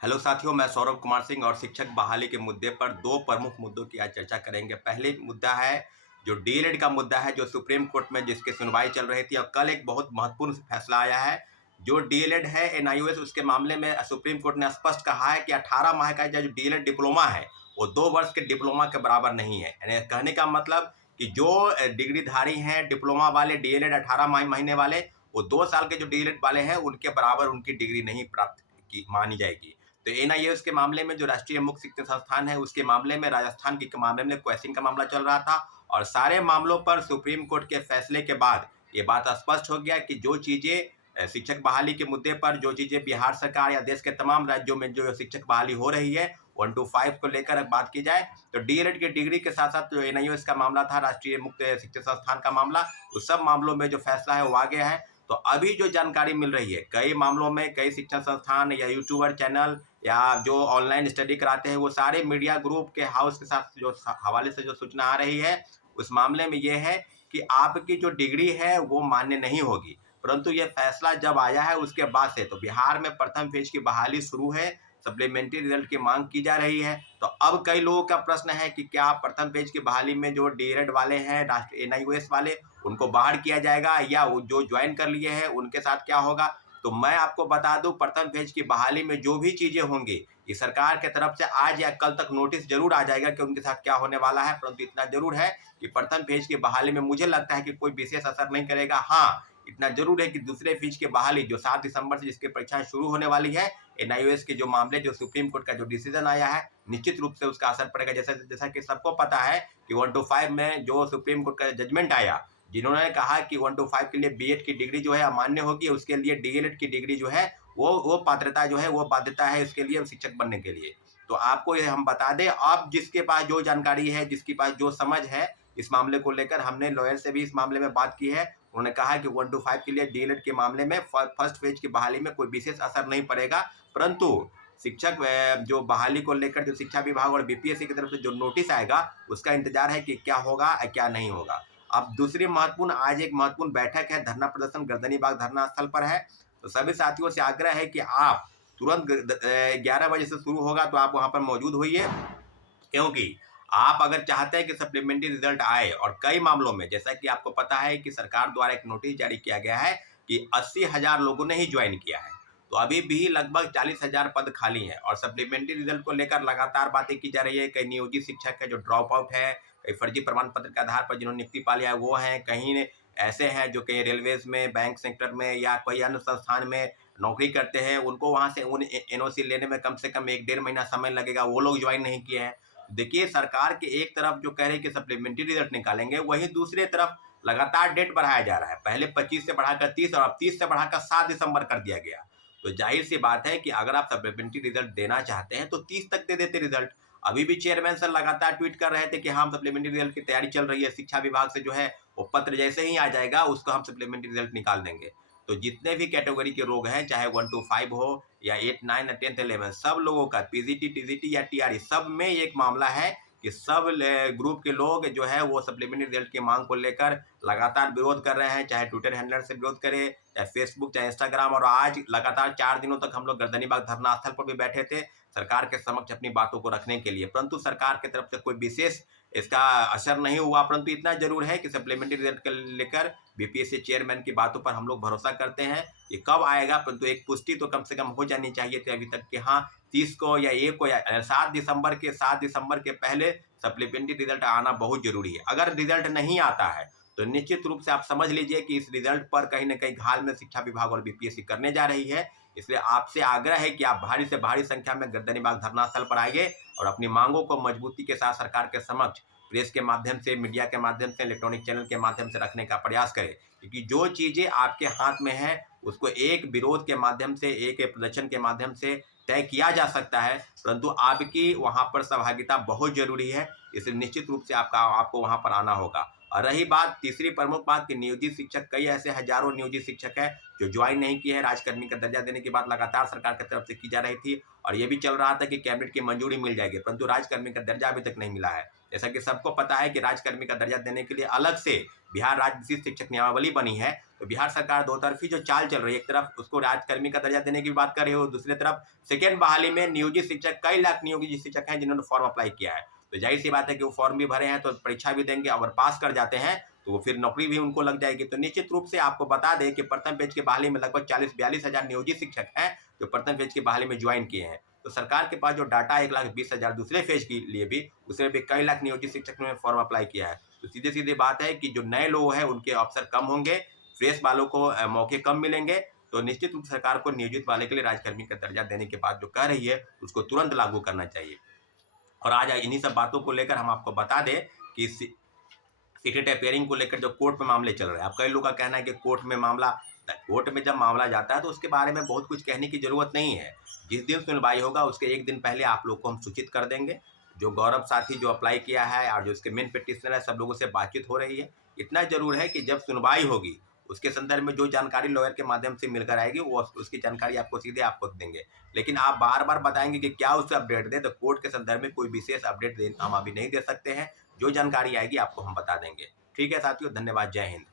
Hello साथियों, मैं सौरभ कुमार सिंह और शिक्षक बहाली के मुद्दे पर दो प्रमुख मुद्दों की आज चर्चा करेंगे। पहले मुद्दा है जो डीएलएड का मुद्दा है, जो सुप्रीम कोर्ट में जिसकी सुनवाई चल रही थी और कल एक बहुत महत्वपूर्ण फैसला आया है। जो डीएलएड है एनआईओएस, उसके मामले में सुप्रीम कोर्ट ने स्पष्ट कहा है कि 18 माह का जो डीएलएड डिप्लोमा है वो 2 वर्ष के डिप्लोमा के बराबर नहीं है। यानी कहने का मतलब कि जो डिग्रीधारी हैं डिप्लोमा वाले, डीएलएड 18 महीने वाले, वो 2 साल के जो डीएलएड वाले हैं उनके बराबर उनकी डिग्री नहीं प्राप्त की मानी जाएगी। तो एनआईएएस के मामले में जो राष्ट्रीय मुक्त शिक्षण संस्थान है उसके मामले में राजस्थान के मामले में क्वेश्चन का मामला चल रहा था और सारे मामलों पर सुप्रीम कोर्ट के फैसले के बाद ये बात स्पष्ट हो गया कि जो चीजें शिक्षक बहाली के मुद्दे पर, जो चीजें बिहार सरकार या देश के तमाम राज्यों में जो शिक्षक बहाली हो रही है 1 to 5 को लेकर बात की जाए तो डीएलएड की डिग्री के साथ साथ जो एनआईएएस का मामला था, राष्ट्रीय मुक्त शिक्षण संस्थान का मामला, उस सब मामलों में जो फैसला है वो आ गया है। तो अभी जो जानकारी मिल रही है, कई मामलों में कई शिक्षण संस्थान या यूट्यूबर चैनल या जो ऑनलाइन स्टडी कराते हैं वो सारे मीडिया ग्रुप के हाउस के साथ जो हवाले से जो सूचना आ रही है उस मामले में ये है कि आपकी जो डिग्री है वो मान्य नहीं होगी। परंतु ये फैसला जब आया है उसके बाद से तो बिहार में प्रथम फेज की बहाली शुरू है, सप्लीमेंट्री रिजल्ट की मांग की जा रही है। तो अब कई लोगों का प्रश्न है कि क्या प्रथम फेज की बहाली में जो डीएलएड वाले हैं, एनआईओएस वाले, उनको बाहर किया जाएगा या वो जो ज्वाइन कर लिए हैं उनके साथ क्या होगा। तो मैं आपको बता दूं, प्रथम फेज की बहाली में जो भी चीजें होंगी ये सरकार के तरफ से आज या कल तक नोटिस जरूर आ जाएगा कि उनके साथ क्या होने वाला है। परंतु इतना जरूर है कि प्रथम फेज की बहाली में मुझे लगता है कि कोई विशेष असर नहीं करेगा। हाँ, इतना जरूर है कि दूसरे फेज की बहाली जो 7 दिसंबर से जिसकी परीक्षाएं शुरू होने वाली है, एनआईओएस के जो मामले, जो सुप्रीम कोर्ट का जो डिसीजन आया है, निश्चित रूप से उसका असर पड़ेगा। जैसा जैसा कि सबको पता है कि 1 to 5 में जो सुप्रीम कोर्ट का जजमेंट आया, जिन्होंने कहा कि 1 to 5 के लिए बीएड की डिग्री जो है अमान्य होगी, उसके लिए डीएलएड की डिग्री जो है वो पात्रता जो है वो बाध्यता है इसके लिए शिक्षक बनने के लिए। तो आपको ये हम बता दें, अब जिसके पास जो जानकारी है, जिसके पास जो समझ है इस मामले को लेकर, हमने लॉयर से भी इस मामले में बात की है। उन्होंने कहा कि 1 to 5 के लिए डीएलएड के मामले में फर्स्ट फेज की बहाली में कोई विशेष असर नहीं पड़ेगा। परंतु शिक्षक जो बहाली को लेकर जो शिक्षा विभाग और बीपीएससी की तरफ से जो नोटिस आएगा उसका इंतजार है कि क्या होगा या क्या नहीं होगा। अब दूसरी महत्वपूर्ण, आज एक महत्वपूर्ण बैठक है, धरना प्रदर्शन गर्दनीबाग धरना स्थल पर है। तो सभी साथियों से आग्रह है कि आप तुरंत 11 बजे से शुरू होगा तो आप वहां पर मौजूद होइए, क्योंकि आप अगर चाहते हैं कि सप्लीमेंट्री रिजल्ट आए, और कई मामलों में जैसा कि आपको पता है कि सरकार द्वारा एक नोटिस जारी किया गया है कि 80,000 लोगों ने ही ज्वाइन किया है, तो अभी भी लगभग 40,000 पद खाली हैं और सप्लीमेंट्री रिजल्ट को लेकर लगातार बातें की जा रही है। कई नियोजित शिक्षक है जो ड्रॉप आउट है, कई फर्जी प्रमाण पत्र के आधार पर जिन्होंने नियुक्ति पा लिया है वो हैं, कहीं ऐसे हैं जो कहीं रेलवेज में, बैंक सेक्टर में या कोई अन्य संस्थान में नौकरी करते हैं, उनको वहां से उन एनओसी लेने में कम से कम 1-1.5 महीना समय लगेगा, वो लोग ज्वाइन नहीं किए हैं। देखिए, सरकार के एक तरफ जो कह रहे हैं कि सप्लीमेंट्री रिजल्ट निकालेंगे, वहीं दूसरी तरफ लगातार डेट बढ़ाया जा रहा है। पहले 25 से बढ़ाकर 30 और अब 30 से बढ़ाकर 7 दिसंबर कर दिया गया। तो जाहिर सी बात है कि अगर आप सप्लीमेंट्री रिजल्ट देना चाहते हैं तो 30 तक दे देते रिजल्ट। अभी भी चेयरमैन सर लगातार ट्वीट कर रहे थे कि हम सप्लीमेंट्री रिजल्ट की तैयारी चल रही है, शिक्षा विभाग से जो है वो पत्र जैसे ही आ जाएगा उसको हम सप्लीमेंट्री रिजल्ट निकाल देंगे। तो जितने भी कैटेगरी के रोग हैं, चाहे 1 to 5 हो या 8, 9 या 10th 11, सब लोगों का पीजीटी, टीजीटी या टीआरई, सब में एक मामला है कि सब ग्रुप के लोग जो है वो सप्लीमेंट्री रिजल्ट की मांग को लेकर लगातार विरोध कर रहे हैं, चाहे ट्विटर हैंडलर से विरोध करे, चाहे फेसबुक, चाहे इंस्टाग्राम। और आज लगातार 4 दिनों तक हम लोग गर्दनीबाग धरना स्थल पर भी बैठे थे सरकार के समक्ष अपनी बातों को रखने के लिए, परंतु सरकार की तरफ से कोई विशेष इसका असर नहीं हुआ। परंतु इतना जरूर है कि सप्लीमेंट्री रिजल्ट को लेकर बीपीएससी चेयरमैन की बातों पर हम लोग भरोसा करते हैं कि कब आएगा, परंतु एक पुष्टि तो कम से कम हो जानी चाहिए थी अभी तक कि हाँ 30 को या 1 को या 7 दिसंबर के पहले सप्लीमेंट्री रिजल्ट आना बहुत जरूरी है। अगर रिजल्ट नहीं आता है तो निश्चित रूप से आप समझ लीजिए कि इस रिजल्ट पर कहीं ना कहीं घाल में शिक्षा विभाग और बीपीएससी करने जा रही है। इसलिए आपसे आग्रह है कि आप भारी से भारी संख्या में गर्दनीबाग धरना स्थल पर आइए और अपनी मांगों को मजबूती के साथ सरकार के समक्ष प्रेस के माध्यम से, मीडिया के माध्यम से, इलेक्ट्रॉनिक चैनल के माध्यम से रखने का प्रयास करें। क्योंकि जो चीजें आपके हाथ में है उसको एक विरोध के माध्यम से, एक प्रदर्शन के माध्यम से तय किया जा सकता है, परंतु आपकी वहां पर सहभागिता बहुत जरूरी है। इसलिए निश्चित रूप से आपको वहां पर आना होगा। और रही बात, तीसरी प्रमुख बात कि नियोजित शिक्षक, कई ऐसे हजारों नियोजित शिक्षक हैं जो ज्वाइन नहीं किए हैं। राजकर्मी का दर्जा देने की बात लगातार सरकार की तरफ से की जा रही थी और ये भी चल रहा था कि कैबिनेट की मंजूरी मिल जाएगी, परंतु राजकर्मी का दर्जा अभी तक नहीं मिला है। जैसा कि सबको पता है कि राजकर्मी का दर्जा देने के लिए अलग से बिहार राज्य विशिष्ट शिक्षक नियमावली बनी है, तो बिहार सरकार दो तरफी जो चाल चल रही है, एक तरफ उसको राज्यकर्मी का दर्जा देने की बात कर रही हो, दूसरी तरफ सेकेंड बहाली में नियोजित शिक्षक, कई लाख नियोजित शिक्षक हैं जिन्होंने फॉर्म अप्लाई किया है। तो जाहिर सी बात है कि वो फॉर्म भी भरे हैं तो परीक्षा भी देंगे, अगर पास कर जाते हैं तो फिर नौकरी भी उनको लग जाएगी। तो निश्चित रूप से आपको बता दें कि प्रथम पेज की बहाली में लगभग 40-42 हज़ार नियोजित शिक्षक हैं जो प्रथम पेज की बहाली में ज्वाइन किए हैं। तो सरकार के पास जो डाटा 1,20,000 दूसरे फेज के लिए भी, उसमें भी कई लाख नियोजित शिक्षक ने फॉर्म अप्लाई किया है। तो सीधे सीधे बात है कि जो नए लोग हैं उनके अवसर कम होंगे, फ्रेश वालों को मौके कम मिलेंगे। तो निश्चित रूप से सरकार को नियोजित वाले के लिए राज्यकर्मी का दर्जा देने के बाद जो कह रही है उसको तुरंत लागू करना चाहिए। और आज इन्हीं सब बातों को लेकर हम आपको बता दें कि सीटेट अपेयरिंग को लेकर जो कोर्ट में मामले चल रहे हैं, अब कई लोगों का कहना है कि कोर्ट में जब मामला जाता है तो उसके बारे में बहुत कुछ कहने की जरूरत नहीं है। जिस दिन सुनवाई होगा उसके एक दिन पहले आप लोग को हम सूचित कर देंगे। जो गौरव साथी जो अप्लाई किया है और जो इसके मेन पिटिशनर है, सब लोगों से बातचीत हो रही है। इतना जरूर है कि जब सुनवाई होगी उसके संदर्भ में जो जानकारी लॉयर के माध्यम से मिलकर आएगी वो उसकी जानकारी आपको सीधे आपको देंगे। लेकिन आप बार बार बताएंगे कि क्या उससे अपडेट दें, तो कोर्ट के संदर्भ में कोई विशेष अपडेट हम अभी नहीं दे सकते हैं। जो जानकारी आएगी आपको हम बता देंगे। ठीक है साथियों, धन्यवाद, जय हिंद।